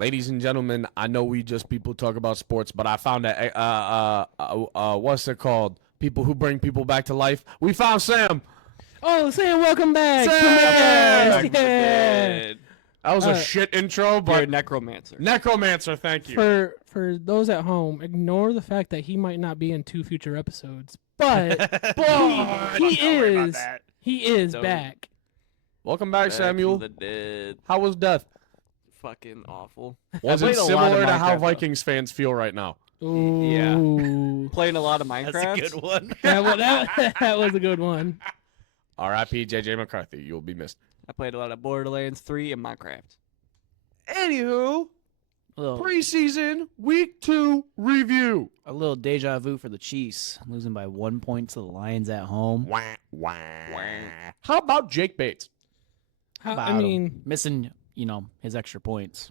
Ladies and gentlemen, I know we just people talk about sports, but I found that what's it called? People who bring people back to life. We found Sam. Oh, Sam, welcome back. Sam! To Mittcast. That was a shit intro, You're but a necromancer. necromancer. Thank you. For those at home, ignore the fact that he might not be in 2 future episodes, but he is No. back. Welcome back, Samuel. From the dead. How was death? Fucking awful. Was I it played a lot of similar to how Minecraft, though. Vikings fans feel right now? Ooh. Playing a lot of Minecraft. That's a good one. that was a good one. R.I.P. J.J. McCarthy. You'll be missed. I played a lot of Borderlands 3 and Minecraft. Anywho, A little, preseason week 2 review. a little deja vu for the Chiefs, losing by 1 point to the Lions at home. Wah, wah. How about Jake Bates? I mean, missing, his extra points.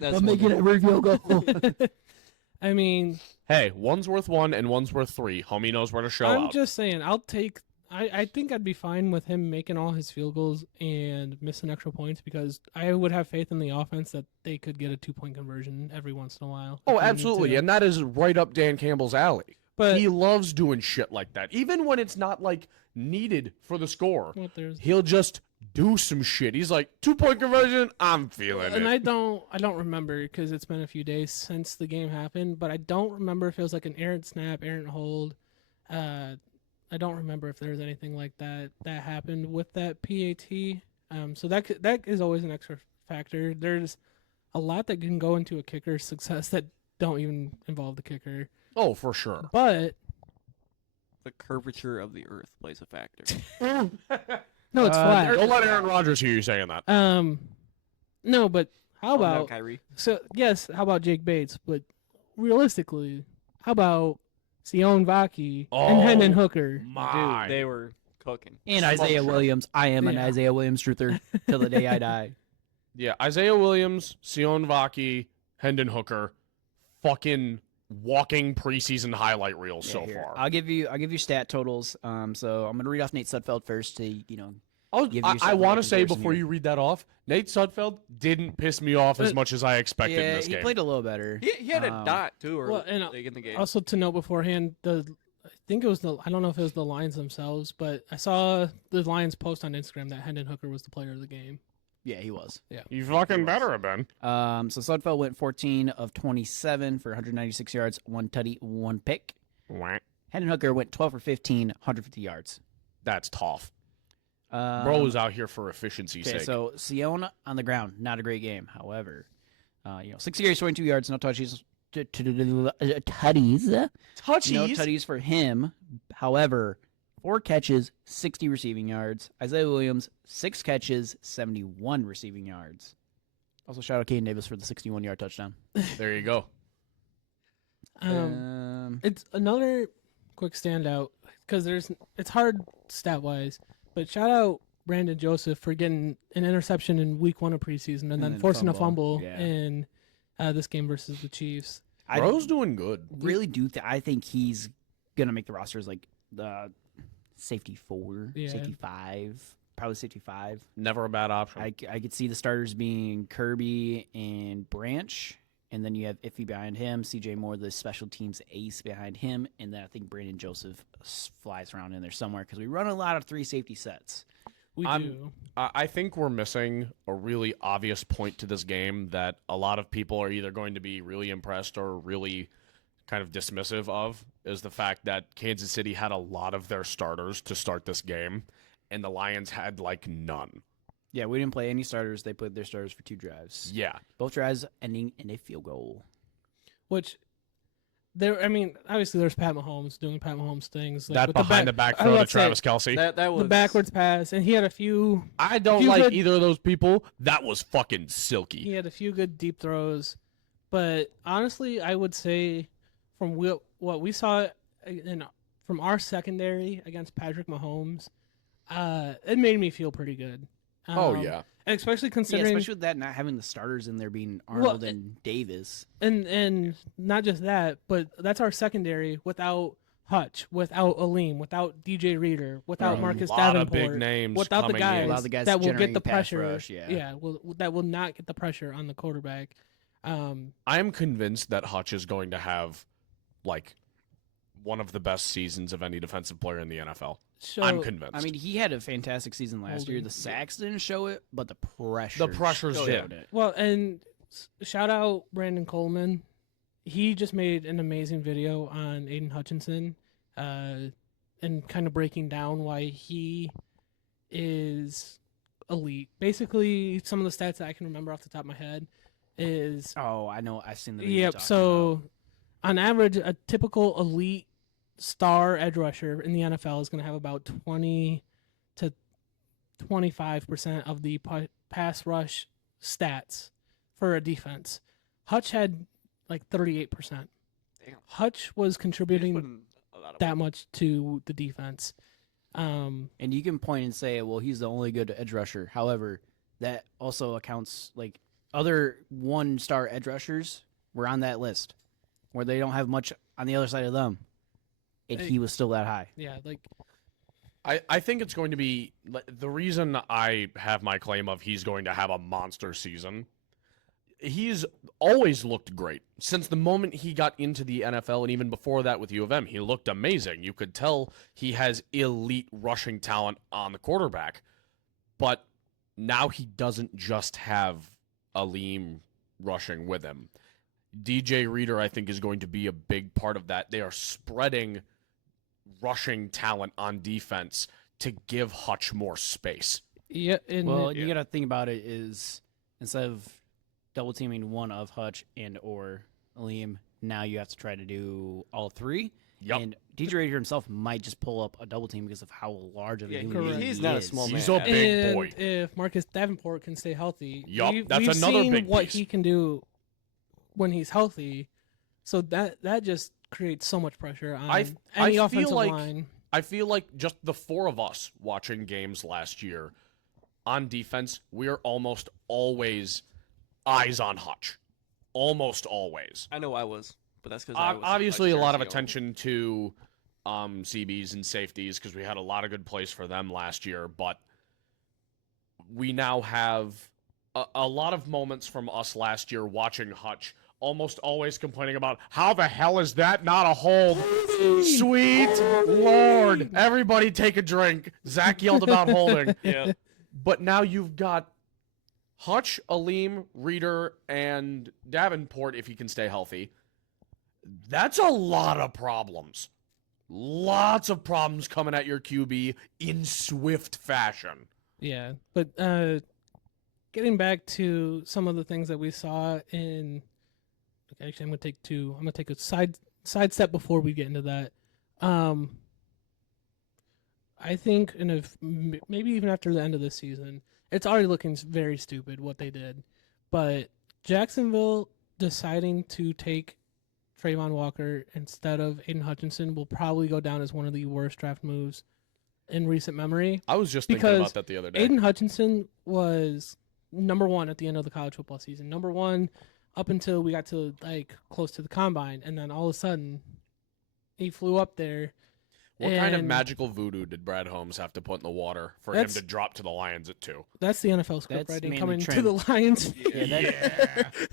That's every field goal. I mean, Hey, one's worth 1 and one's worth 3. Homie knows where to show I'm out. just saying, I think I'd be fine with him making all his field goals and missing extra points because I would have faith in the offense that they could get a 2-point conversion every once in a while. Oh, if they need absolutely. to. And that is right up Dan Campbell's alley. But He loves doing shit like that. Even when it's not like needed for the score. what there's He'll just do some shit. He's like, 2-point conversion, I'm feeling and it. I don't remember because it's been a few days since the game happened, but I don't remember if it was like an errant snap, errant hold. I don't remember if there was anything like that happened with that PAT. So that is always an extra factor. There's a lot that can go into a kicker's success that don't even involve the kicker. Oh, for sure. But The curvature of the earth plays a factor. no, it's flat. Don't let Aaron Rodgers hear you saying that. No, but how Oh, no, about Kyrie? so? Yes, how about Jake Bates? But realistically, how about Sion Vaki and Hendon Hooker? My. Dude, they were cooking. And Isaiah Williams. I am an Yeah. Isaiah Williams truther till the day I die. Yeah, Isaiah Williams, Sion Vaki, Hendon Hooker, fucking walking preseason highlight reels so Here, far. I'll give you stat totals. So I'm gonna read off Nate Sudfeld first to give you I yourself a want to say comparison before here. you read that off, Nate Sudfeld didn't piss me off as much as I expected in Yeah, this he game. played a little better. He had a Um, dot too, or well, and, late in the game. Also to note beforehand, I think it was I don't know if it was the Lions themselves, but I saw the Lions post on Instagram that Hendon Hooker was the player of the game. Yeah, he was. You fucking better have been. So Sudfeld went 14 of 27 for 196 yards, 1 tutty, 1 pick. Wah. Hendon Hooker went 12 for 15, 150 yards. That's tough. Um, Bro's out here for efficiency's Okay, sake. so Sion on the ground, not a great game. However, 60 carries, 22 yards, no touches, tutties. No tutties for him. However, 4 catches, 60 receiving yards. Isaiah Williams, 6 catches, 71 receiving yards. Also, shout out Caden Davis for the 61-yard touchdown. There you go. It's another quick standout because it's hard stat wise, but shout out Brandon Joseph for getting an interception in week 1 of preseason and then forcing a fumble Yeah. in this game versus the Chiefs. Bro's doing good. Really do. I think he's gonna make the rosters like the safety 4, Yeah. safety 5, probably safety 5. Never a bad option. I could see the starters being Kirby and Branch, and then you have Iffy behind him, CJ Moore, the special teams ace behind him, and then I think Brandon Joseph flies around in there somewhere because we run a lot of 3 safety sets. We do. I think we're missing a really obvious point to this game that a lot of people are either going to be really impressed or really kind of dismissive of, is the fact that Kansas City had a lot of their starters to start this game, and the Lions had, like, none. Yeah, we didn't play any starters. They played their starters for 2 drives. Yeah. Both drives ending in a field goal. Which obviously there's Pat Mahomes doing Pat Mahomes things. That with behind the back I throw was to about to say, Travis Kelsey. That was the backwards pass, and he had a few. I don't few like good- either of those people. That was fucking silky. He had a few good deep throws, but honestly, I would say from what we saw from our secondary against Patrick Mahomes, it made me feel pretty good. Oh, yeah. and especially Yeah, considering especially with that not having the starters in there being Arnold and Davis. and not just that, but that's our secondary without Hutch, without Aleem, without DJ Reader, without Marcus a lot of Davenport, big names without the coming guys, in. A lot of the guys that will get generating the pass pressure, rush, that will not get the pressure on the quarterback. I am convinced that Hutch is going to have like one of the best seasons of any defensive player in the NFL. So I'm convinced. I mean, he had a fantastic season last year. Holding. The sacks didn't show it, but the pressure. pressures showed did. it. well, and shout out Brandon Coleman. He just made an amazing video on Aiden Hutchinson, and kind of breaking down why he is elite. Basically, some of the stats that I can remember off the top of my head is Oh, I know. I've seen the video. yep. So, on average, a typical elite star edge rusher in the NFL is going to have about 20 to 25% of the pass rush stats for a defense. Hutch had like 38%. Damn. Hutch was He's contributing putting a lot of that work. much to the defense. And you can point and say, well, he's the only good edge rusher. However, that also accounts like other 1-star edge rushers were on that list where they don't have much on the other side of them. And he was still that high. Yeah, like I think it's going to be the reason I have my claim of he's going to have a monster season. He's always looked great since the moment he got into the NFL, and even before that with U of M, he looked amazing. You could tell he has elite rushing talent on the quarterback, but now he doesn't just have Aleem rushing with him. DJ Reader, I think, is going to be a big part of that. They are spreading rushing talent on defense to give Hutch more space. yeah, and Well, you got to think about it is instead of double teaming one of Hutch and or Liam, now you have to try to do all three. Yep. And DJ Rader himself might just pull up a double team because of how large of a Yeah, human correct. being he's he not a is. small He's man. a big and boy. if Marcus Davenport can stay healthy, Yup, that's we've another seen big what piece. he can do when he's healthy. So that just creates so much pressure on I any feel offensive like- line. I feel like just the four of us watching games last year on defense, we're almost always eyes on Hutch. Almost always. I know I was, but that's because I was Obviously, a lot of jersey owner. attention to CBs and safeties because we had a lot of good plays for them last year, but we now have a lot of moments from us last year watching Hutch almost always complaining about how the hell is that not a hold? Sweet Lord. Everybody take a drink. Zach yelled about holding. Yeah, But now you've got Hutch, Aleem, Reader, and Davenport if he can stay healthy. That's a lot of problems. Lots of problems coming at your QB in swift fashion. Yeah, but getting back to some of the things that we saw in, actually, I'm gonna take a side step before we get into that. I think, and if maybe even after the end of this season, it's already looking very stupid what they did. But Jacksonville deciding to take Trayvon Walker instead of Aiden Hutchinson will probably go down as one of the worst draft moves in recent memory. I was just thinking Because about that the other day. Aiden Hutchinson was number one at the end of the college football season. Number one up until we got to like close to the combine, and then all of a sudden he flew up there. What kind of and magical voodoo did Brad Holmes have to put in the water for him That's- to drop to the Lions at 2? That's the NFL script That's writing mainly coming to Trent. the Lions.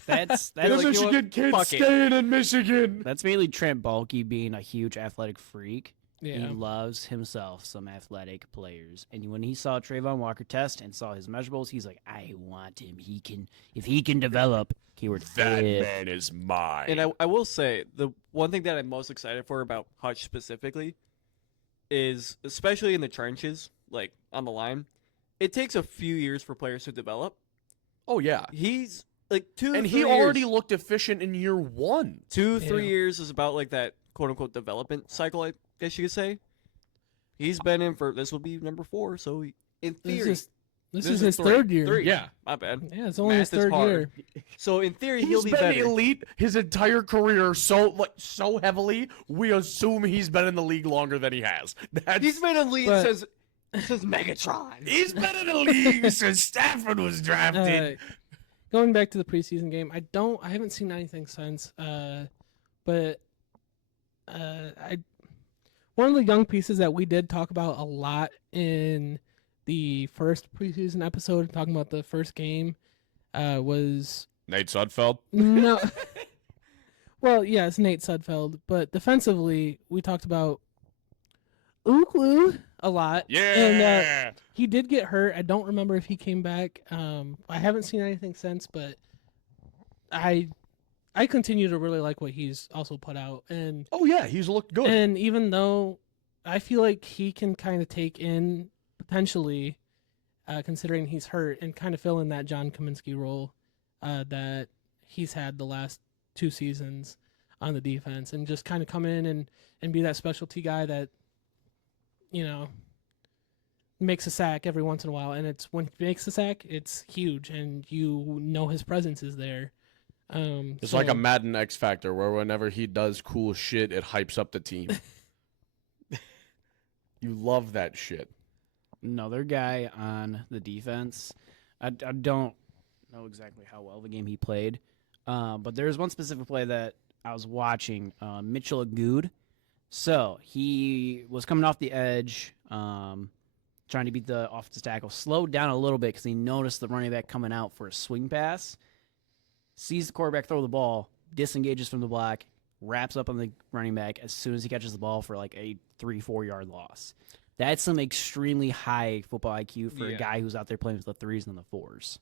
That's They're like, like, you know what? kid Fuck it. staying in Michigan. that's mainly Trent Baalke being a huge athletic freak. He Yeah, loves himself some athletic players. And when he saw Trayvon Walker test and saw his measurables, he's like, I want him. If he can develop, keyword That if. man is mine. and I will say the one thing that I'm most excited for about Hutch specifically is, especially in the trenches, like on the line, it takes a few years for players to develop. oh, yeah. He's like 2 And 3 he already years. looked efficient in year 1. 2-3 Yeah. years is about like that quote unquote development cycle, I guess you could say. He's been in for, this will be number 4, so in theory, this this is is his 3. third year. 3. Yeah. My bad. Yeah, it's only his Math is third hard. year. So in theory, He's he'll be been better. elite his entire career so heavily, we assume he's been in the league longer than he has. He's been elite But- since Megatron. He's been in the league since Stafford was drafted. Going back to the preseason game, I haven't seen anything since. But one of the young pieces that we did talk about a lot in the first preseason episode, talking about the first game, was Nate Sudfeld. no. Well, yeah, it's Nate Sudfeld, but defensively, we talked about Uklu a lot. Yeah. And he did get hurt. I don't remember if he came back. I haven't seen anything since, but I continue to really like what he's also put out. And oh yeah, he's looked good. And even though I feel like he can kind of take in potentially, considering he's hurt, and kind of fill in that John Kaminsky role that he's had the last 2 seasons on the defense, and just kind of come in and be that specialty guy that, you know, makes a sack every once in a while. And it's when he makes a sack, it's huge, and you know his presence is there. It's like a Madden X Factor, where whenever he does cool shit, it hypes up the team. You love that shit. Another guy on the defense. I don't know exactly how well the game he played, but there's one specific play that I was watching. Mitchell Agood. So he was coming off the edge, trying to beat the offensive tackle. Slowed down a little bit because he noticed the running back coming out for a swing pass. Sees the quarterback throw the ball, disengages from the block, wraps up on the running back as soon as he catches the ball for like a 3-4 yard loss. That's some extremely high football IQ for a guy who's out there playing with the 3s and the 4s.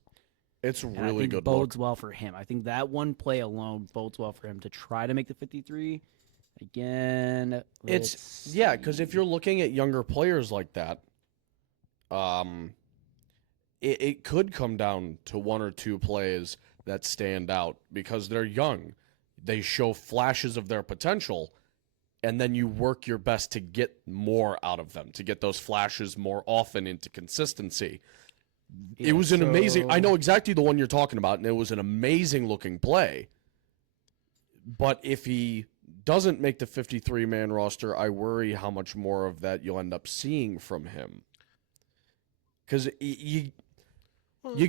It's And really I think good. bodes well for him. I think that one play alone bodes well for him to try to make the 53. Again, because if you're looking at younger players like that, it could come down to 1 or 2 plays that stand out because they're young. They show flashes of their potential, and then you work your best to get more out of them, to get those flashes more often into consistency. It was an amazing... I know exactly the one you're talking about, and it was an amazing-looking play. But if he doesn't make the 53-man roster, I worry how much more of that you'll end up seeing from him. Because you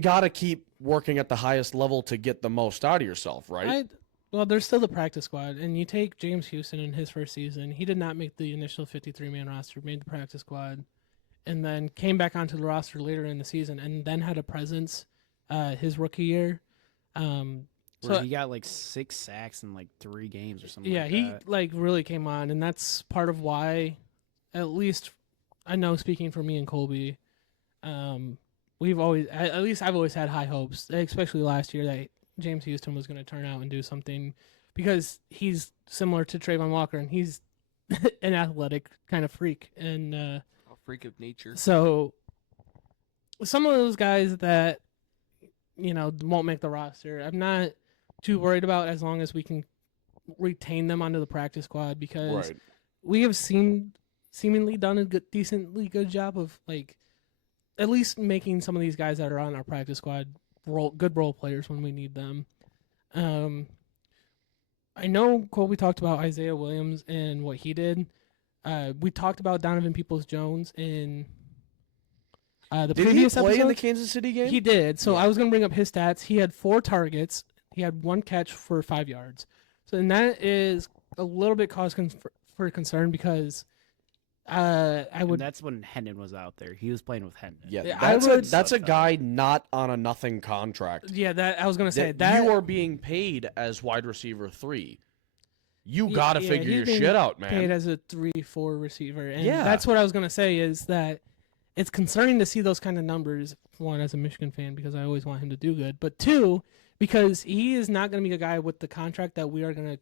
got to keep working at the highest level to get the most out of yourself, right? Well, there's still the practice squad, and you take James Houston in his first season. He did not make the initial 53-man roster, made the practice squad, and then came back onto the roster later in the season, and then had a presence his rookie year. Where he got like 6 sacks in like 3 games or something like that. Yeah, he like really came on, and that's part of why, at least I know speaking for me and Colby, we've always, at least I've always had high hopes, especially last year, that James Houston was going to turn out and do something, because he's similar to Trayvon Walker, and he's an athletic kind of freak, and A freak of nature. so some of those guys that, you know, won't make the roster, I'm not too worried about as long as we can retain them onto the practice squad, because we have seemingly done a decently good job of like at least making some of these guys that are on our practice squad good role players when we need them. I know Colby talked about Isaiah Williams and what he did. We talked about Donovan Peoples-Jones in the previous play episode. in the Kansas City game? He did. So I was going to bring up his stats. He had 4 targets. He had 1 catch for 5 yards. So and that is a little bit cause for concern, because And that's when Hendon was out there. He was playing with Hendon. Yeah, I would- that's a guy not on a nothing contract. Yeah, that I was going to say That that you are being paid as wide receiver 3. You got to Yeah, figure he's your being shit out, paid man. as a 3-4 receiver, and Yeah. that's what I was going to say, is that it's concerning to see those kind of numbers. One, as a Michigan fan, because I always want him to do good, but 2, because he is not going to be a guy with the contract that we are going to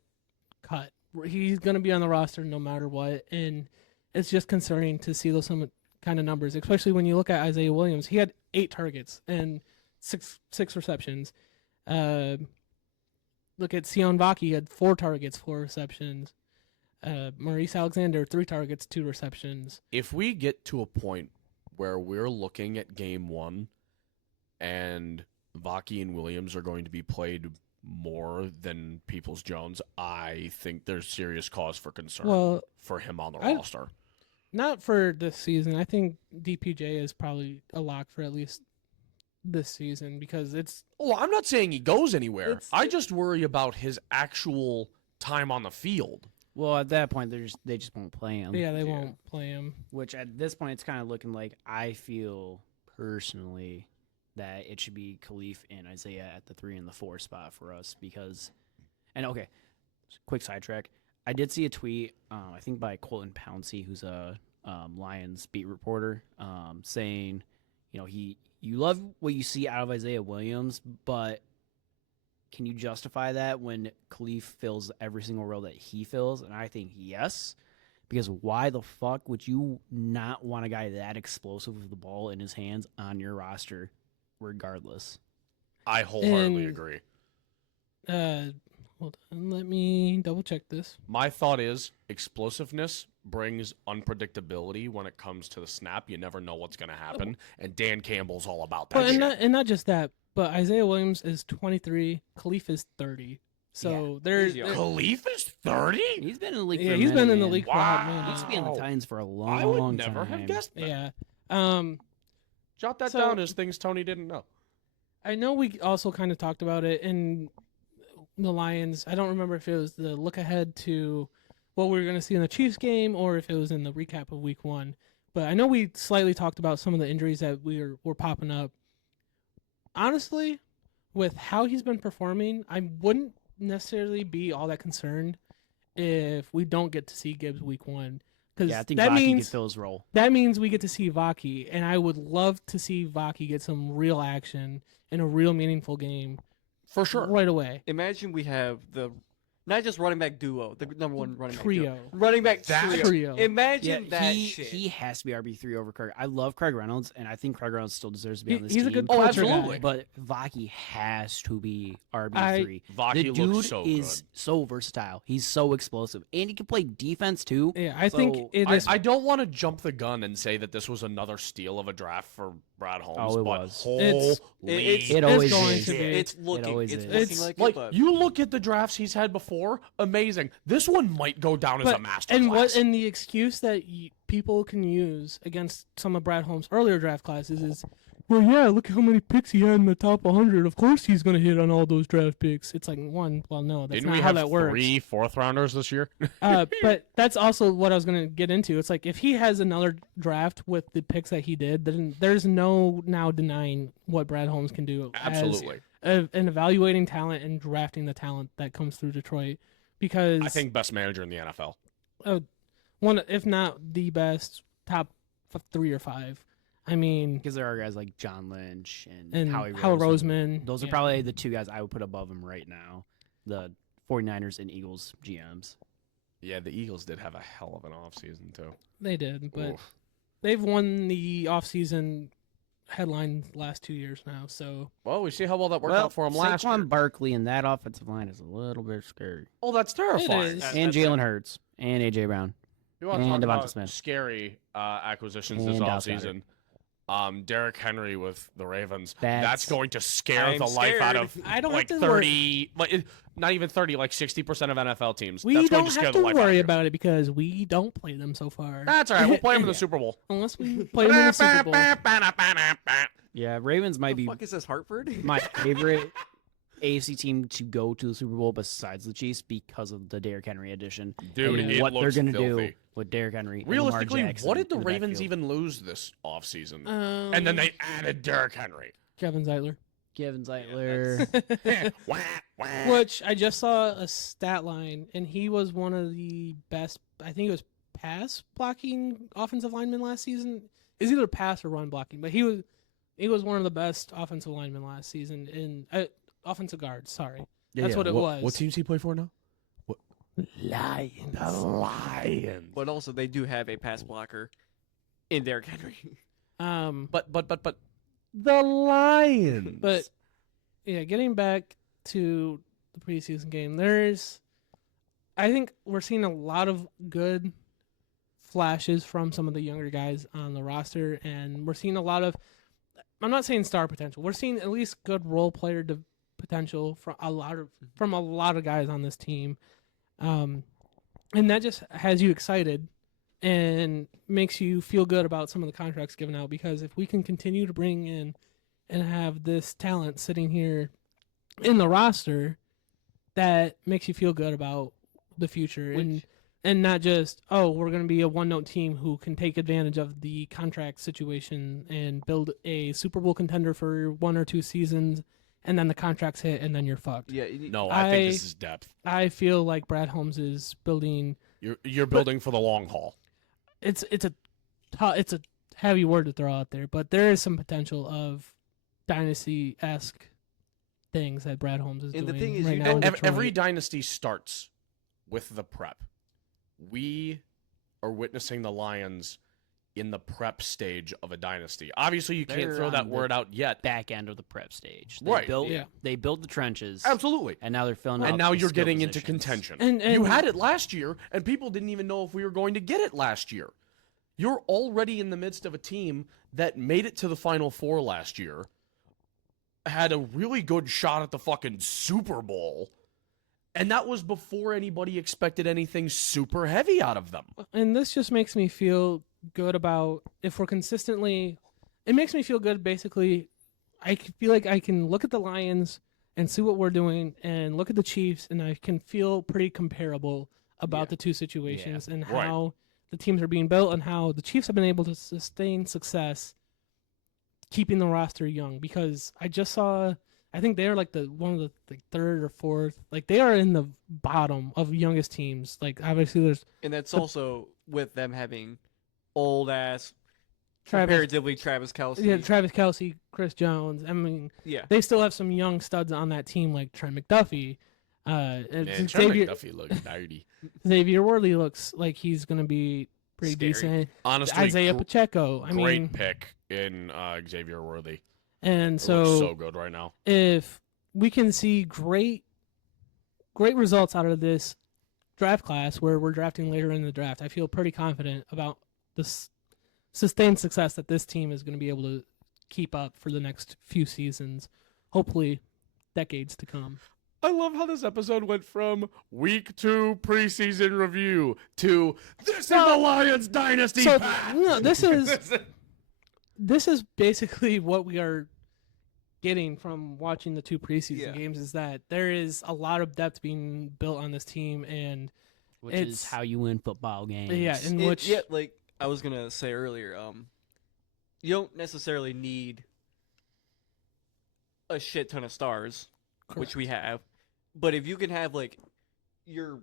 cut. He's going to be on the roster no matter what, and it's just concerning to see those some kind of numbers, especially when you look at Isaiah Williams. He had 8 targets and six receptions. Look at Sion Vaki, he had 4 targets, 4 receptions. Maurice Alexander, 3 targets, 2 receptions. If we get to a point where we're looking at game 1 and Vaki and Williams are going to be played more than Peoples-Jones, I think there's serious cause for concern for him on the roster. Not for this season. I think DPJ is probably a lock for at least this season, because it's... Oh, I'm not saying he goes anywhere. I just worry about his actual time on the field. Well, at that point, they just won't play him. Yeah, they won't play him. Which at this point, it's kind of looking like I feel personally that it should be Khalif and Isaiah at the 3 and the 4 spot for us because, and okay, quick sidetrack. I did see a tweet, I think by Colton Pouncey, who's a Lions beat reporter, saying, you love what you see out of Isaiah Williams, but can you justify that when Khalif fills every single role that he fills? And I think yes, because why the fuck would you not want a guy that explosive with the ball in his hands on your roster, regardless? I wholeheartedly And- agree. Hold on, let me double check this. My thought is explosiveness brings unpredictability when it comes to the snap. You never know what's going to happen, and Dan Campbell's all about that But shit. and not just that, but Isaiah Williams is 23, Khalif is 30. So there's He's young. Khalif is 30? He's been in the league. yeah, for a he's been minute, in the man. league for a hot Wow. minute. He used to be on the Titans for a long, I would long never time. have guessed that. Yeah. Jot that So- down as things Tony didn't know. I know we also kind of talked about it in the Lions. I don't remember if it was the look ahead to what we were going to see in the Chiefs game or if it was in the recap of week 1. But I know we slightly talked about some of the injuries that were popping up. Honestly, with how he's been performing, I wouldn't necessarily be all that concerned if we don't get to see Gibbs week 1. Because Yeah, I think that Vaki could means fill his role. that means we get to see Vaki, and I would love to see Vaki get some real action in a real meaningful game For sure. right away. Imagine we have the not just running back duo, the number one running back Trio. duo. Running back That trio. trio. Imagine that he shit. he has to be RB3 over Craig. I love Craig Reynolds, and I think Craig Reynolds still deserves to be on this He's team. a good Oh, culture absolutely. guy. But Vaki has to be RB3. Vaki The dude looks so is so versatile. He's so explosive, and he can play defense too. Yeah, I think So, it good. is. I don't want to jump the gun and say that this was another steal of a draft for Brad Holmes, Oh, it but was. holy It always going is. to be. It's looking. always It's is. looking It's like like it, but you look at the drafts he's had before, amazing. This one might go down as a but, master and class. the excuse that people can use against some of Brad Holmes' earlier draft classes is, well, yeah, look at how many picks he had in the top 100. Of course he's going to hit on all those draft picks. It's like, well, no, that's Didn't not we how have that works. 3 4th-rounders this year? But that's also what I was going to get into. It's like if he has another draft with the picks that he did, then there's no now denying what Brad Holmes can do Absolutely. as in evaluating talent and drafting the talent that comes through Detroit. Because I think best manager in the NFL. one, if not the best, top 3 or 5. I mean, Because there are guys like John Lynch and, and Howie Howard Roseman. Roseman. Those are yeah. probably the 2 guys I would put above him right now. The 49ers and Eagles GMs. Yeah, the Eagles did have a hell of an offseason, too. They did, but Oof. they've won the offseason headline last 2 years now. So Well, we see how well that worked out for him last Saquon year. Barkley and that offensive line is a little bit scary. Oh, that's terrifying. is. And Jalen Hurts and AJ Brown. You want to And talk Devonta about Smith. scary acquisitions And this Dallas offseason. Derrick Henry with the Ravens. That's- That's going to scare I'm the life out of scared. I don't like have to 30, not even 30, like 60% of NFL teams. we That's going don't to scare have the to life out of worry you. about it because we don't play them so far. That's all right. We'll play them in the Super Bowl. Unless we play them in the Super Bowl. Yeah, Ravens might the be fuck is this Hartford? my favorite AFC team to go to the Super Bowl besides the Chiefs because of the Derrick Henry addition. Dude, and it what they're looks going to do filthy. with Derrick Henry. and Realistically, Lamar Jackson what did the in Ravens backfield. even lose this offseason? Um, And then they added Derrick Henry. Kevin Zeitler. Kevin Zeitler. Wah, wah. Which I just saw a stat line, and he was one of the best. I think it was pass blocking offensive linemen last season. It's either pass or run blocking, but he was one of the best offensive linemen last season in offensive guards. Sorry, that's what it was. What teams he play for now? Lions. The Lions. But also, they do have a pass blocker in Derrick Henry. But the Lions. But yeah, getting back to the preseason game, I think we're seeing a lot of good flashes from some of the younger guys on the roster, and we're seeing a lot of, I'm not saying star potential, we're seeing at least good role player potential from a lot of guys on this team, and that just has you excited and makes you feel good about some of the contracts given out, because if we can continue to bring in and have this talent sitting here in the roster, that makes you feel good about the future. And and not just, oh, we're going to be a one-note team who can take advantage of the contract situation and build a Super Bowl contender for 1 or 2 seasons, and then the contracts hit, and then you're fucked. Yeah. No, I think this is depth. I feel like Brad Holmes is building. You're building for the long haul. It's a heavy word to throw out there, but there is some potential of dynasty-esque things that Brad Holmes is And doing the thing is, right you now. know- in Every Detroit. dynasty starts with the prep. We are witnessing the Lions in the prep stage of a dynasty. Obviously, you can't They're throw that on word out yet. Back end of the prep stage. Right. Yeah. They built the trenches. Absolutely. And now they're filling And out now the you're skill getting into positions. contention. And You had it last year, and people didn't even know if we were going to get it last year. You're already in the midst of a team that made it to the Final Four last year, had a really good shot at the fucking Super Bowl, and that was before anybody expected anything super heavy out of them. and this just makes me feel good about if we're consistently. It makes me feel good. Basically, feel like I can look at the Lions and see what we're doing, and look at the Chiefs, and I can feel pretty comparable about Yeah. the two situations and Right. how the teams are being built, and how the Chiefs have been able to sustain success, keeping the roster young. Because I just saw, I think they're like one of the third or fourth, like they are in the bottom of youngest teams. Like obviously there's And that's also with them having old ass, Travis, comparatively Travis Kelce. yeah, Travis Kelce, Chris Jones. I mean, Yeah. they still have some young studs on that team like Trent McDuffie. And Man, Xavier, Duffy looks dirty. Xavier Worley looks like he's gonna be pretty Scary. decent. Honestly, Isaiah Pacheco. I great mean, pick in Xavier Worthy. and Looks so so good right now. if we can see great results out of this draft class where we're drafting later in the draft, I feel pretty confident about this sustained success that this team is going to be able to keep up for the next few seasons, hopefully decades to come. I love how this episode went from week 2 preseason review to this is the Lions dynasty So path. no, this is basically what we are getting from watching the 2 preseason Yeah. games, is that there is a lot of depth being built on this team, and Which It's- is how you win football games. yeah, in which Yeah, like I was gonna say earlier, you don't necessarily need a shit ton of stars, which we have, but if you can have like your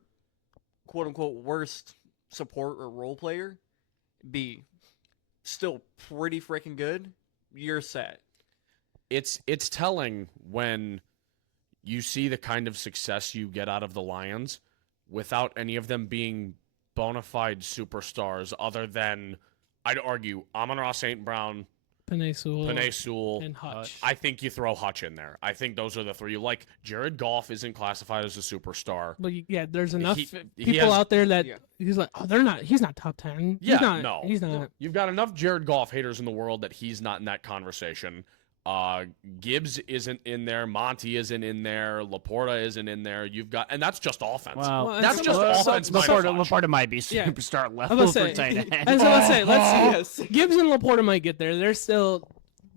quote unquote worst support or role player be still pretty freaking good, you're set. It's telling when you see the kind of success you get out of the Lions without any of them being bona fide superstars other than, I'd argue, Amon-Ra St. Brown, Penei Sewell Panay Sewell. and Hutch. I think you throw Hutch in there. I think those are the three. Like, Jared Goff isn't classified as a superstar. But yeah, there's enough He people has- out there that Yeah. he's like, oh, they're not. He's not top 10. Yeah, he's not, no. he's not. You've got enough Jared Goff haters in the world that he's not in that conversation. Gibbs isn't in there. Monty isn't in there. Laporta isn't in there. You've got, and that's just offense. Well, Well, that's and just some- offense. by Laporta, Hutch. Laporta might be Yeah. superstar I was level gonna for say, tight end. I was gonna say, let's Yes. Gibbs and Laporta might get there. They're still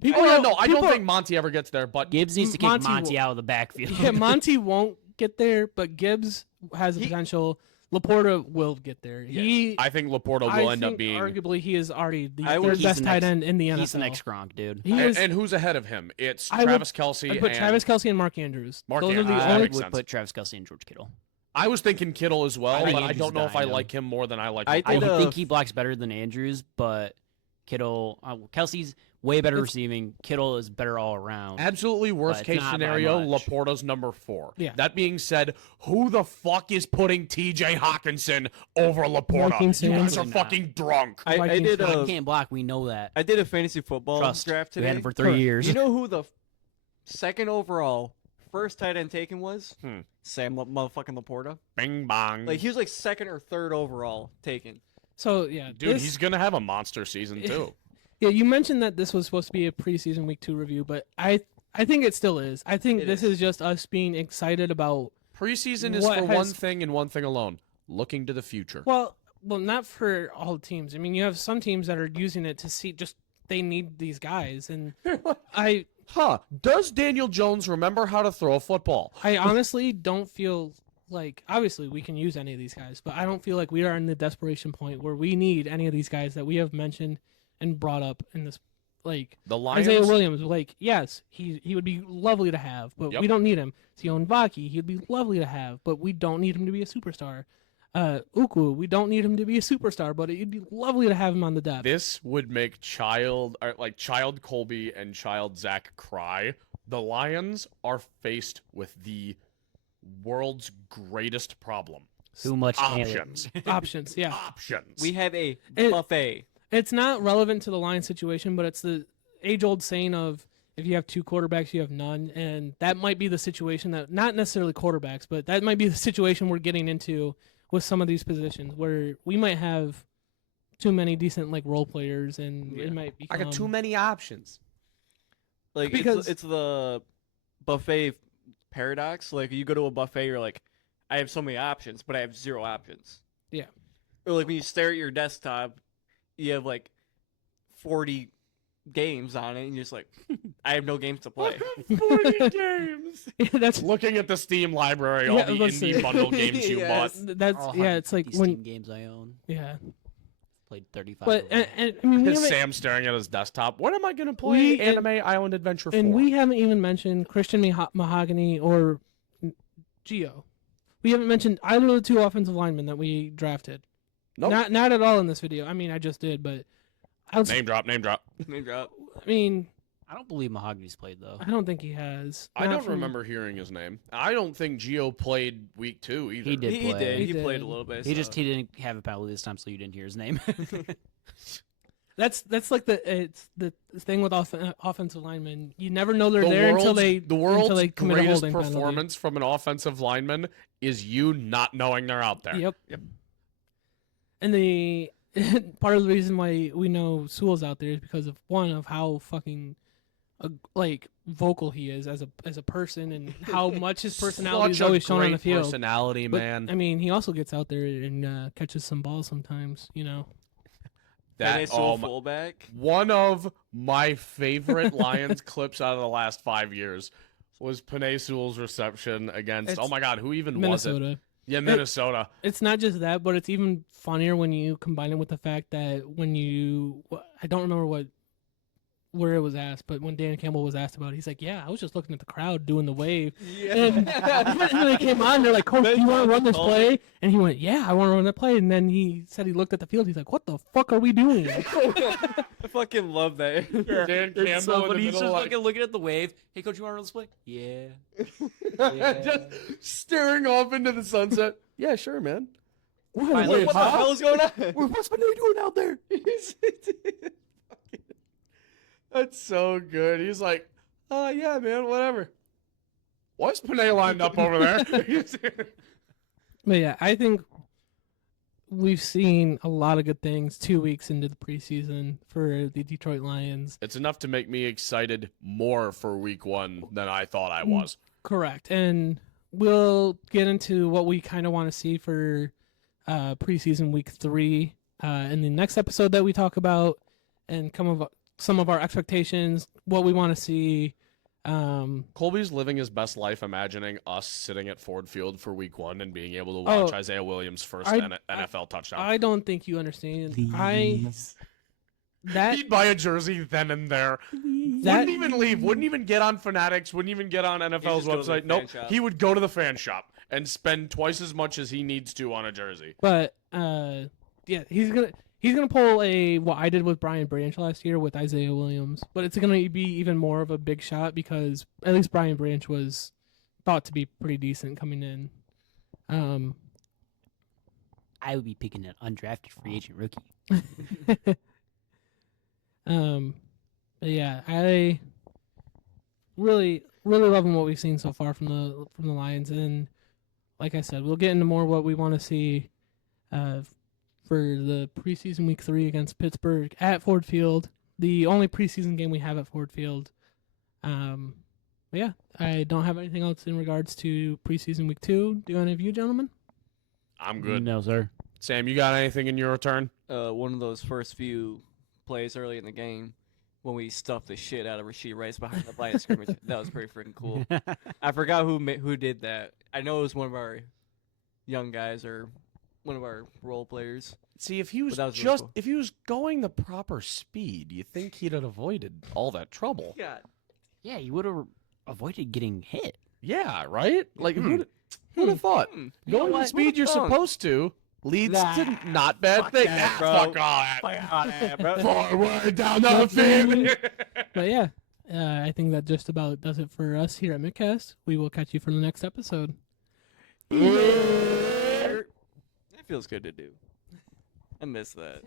people. Oh yeah, no, I people- don't think Monty ever gets there. But Gibbs needs to kick Monty Monty, will- out of the backfield. Yeah, Monty won't get there, but Gibbs has the potential. Laporta will get there. Yes. He, I think Laporta I will end up think being. arguably he is already the I third would- He's best the tight next- end in the NFL. He's the next Gronk, dude. He and, is. and who's ahead of him? It's I would- Travis Kelsey. I'd put and Travis Kelsey and Mark Andrews. Mark Those are Andrews. the That only. makes would sense. put Travis Kelsey and George Kittle. I was thinking Kittle as well, I think but I Andrews don't is know if I dying, like him more than I like. I I think Laporta. the- think he blocks better than Andrews, but Kittle, Kelsey's way better receiving. Kittle is better all around. Absolutely worst But it's case not by scenario, much. Laporta's number 4. Yeah. That being said, who the fuck is putting TJ Hawkinson over Laporta? Vikings You guys fans. are Absolutely not. fucking drunk. I Vikings did fan. a He can't block. We know that. I did a fantasy football Trust. draft We today. had him for 3 Correct. years. You know who the second overall first tight end taken was? Hmm. Sam motherfucking Laporta. Bing bong. Like he was like second or third overall taken. So yeah, Dude, this- he's gonna have a monster season too. Yeah, you mentioned that this was supposed to be a preseason week 2 review, but I think it still is. I think It this is. is just us being excited about. Preseason is What for has- one thing and one thing alone: looking to the future. Well, not for all teams. I mean, you have some teams that are using it to see just they need these guys, and I Huh? Does Daniel Jones remember how to throw a football? honestly don't feel like obviously we can use any of these guys, but I don't feel like we are in the desperation point where we need any of these guys that we have mentioned and brought up in this. Like The Lions. Isaiah Williams, like yes, he would be lovely to have, but Yep. we don't need him. Sion Vaki, he'd be lovely to have, but we don't need him to be a superstar. Uku, we don't need him to be a superstar, but it'd be lovely to have him on the depth. This would make Child Colby and Child Zach cry. The Lions are faced with the world's greatest problem. Too much Options. Options, yeah. Options. We have a It- buffet. It's not relevant to the Lions situation, but it's the age-old saying of if you have two quarterbacks, you have none, and that might be the situation that not necessarily quarterbacks, but that might be the situation we're getting into with some of these positions where we might have too many decent like role players, and Yeah. it might I become got too many options. Like Because- it's the buffet paradox. Like you go to a buffet, you're like, I have so many options, but I have 0 options. Yeah. Or like when you stare at your desktop, you have like 40 games on it, and you're just like, I have no games to play. 40 games. that's Looking at the Steam library, Yeah, all the listen. indie bundle games you Yes. bought. that's All yeah. It's like 150 when Steam games I own. yeah, Played 35. but of them. and I mean we haven't, Sam staring at his desktop. What am I gonna play? We- Anime Island Adventure 4. and we haven't even mentioned Christian Mahogany or Gio. We haven't mentioned either of the two offensive linemen that we drafted. Nope. Not at all in this video. I mean, I just did, but Name drop. Name drop. I mean, I don't believe Mahogany's played though. I don't think he has. I Not don't from- remember hearing his name. I don't think Gio played week 2 either. He did. He play. did. He He played did. a little bit. He so. didn't have a penalty this time, so you didn't hear his name. That's like it's the thing with offensive linemen. You never know they're The there world's, until they the world's until they commit a greatest holding penalty. performance from an offensive lineman is you not knowing they're out there. Yep. Yep. And the part of the reason why we know Sewell's out there is because of one of how fucking like vocal he is as a person and how much his personality is Such a always shown on the great field. personality, But, man. I mean, he also gets out there and catches some balls sometimes. You know. Penei Sewell my- fullback. one of my favorite Lions clips out of the last 5 years was Penei Sewell's reception against. It's oh my God, who even was it? Minnesota. Yeah, Minnesota. It's not just that, but it's even funnier when you combine it with the fact that I don't remember where it was asked, but when Dan Campbell was asked about it, he's like, "Yeah, I was just looking at the crowd doing the wave." And when they came on, they're like, "Coach, do you want to run this play?" And he went, "Yeah, I want to run that play." And then he said he looked at the field. He's like, "What the fuck are we doing?" I fucking love that. Dan Campbell in the he's middle, just like, looking at the wave. Hey, coach, you want to run this play? Yeah. just staring off into the sunset. Yeah, sure, man. What Wait, the huh? hell is going on? What's Penei doing out there? That's so good. He's like, yeah, man, whatever. Why's Penei lined up over there? But yeah, I think we've seen a lot of good things 2 weeks into the preseason for the Detroit Lions. It's enough to make me excited more for week 1 than I thought I was. Correct. And we'll get into what we kind of want to see for preseason week 3 in the next episode that we talk about, and some of our expectations, what we want to see. Colby's living his best life imagining us sitting at Ford Field for week 1 and being able to watch Isaiah Williams' first NFL touchdown. I don't think you understand. He'd buy a jersey then and there. That- Wouldn't even leave. Wouldn't even get on Fanatics. Wouldn't even get on NFL's just go to the website. fan Nope. shop. He would go to the fan shop and spend twice as much as he needs to on a jersey. But yeah, he's gonna pull what I did with Brian Branch last year with Isaiah Williams, but it's gonna be even more of a big shot because at least Brian Branch was thought to be pretty decent coming in. I would be picking an undrafted free agent rookie. But yeah, I really loving what we've seen so far from the Lions, and like I said, we'll get into more what we want to see for the preseason week 3 against Pittsburgh at Ford Field, the only preseason game we have at Ford Field. But yeah, I don't have anything else in regards to preseason week 2. Do any of you gentlemen? I'm good. No, sir. Sam, you got anything in your return? One of those first few plays early in the game when we stuffed the shit out of Rasheed Rice behind the line of scrimmage. That was pretty freaking cool. I forgot who did that. I know it was one of our young guys or one of our role players. See, if he was But that was really just cool. if he was going the proper speed, you think he'd have avoided all that trouble? Yeah. Yeah, you would have avoided getting hit. Yeah, right? Like who'd Hmm. have thought? You know Going the what? speed you're Who'da thunk? supposed to leads Nah, to not bad fuck things. that, bro. Fuck off. bro. Forward down the field. But yeah, I think that just about does it for us here at Mittcast. We will catch you for the next episode. It feels good to do. I miss that.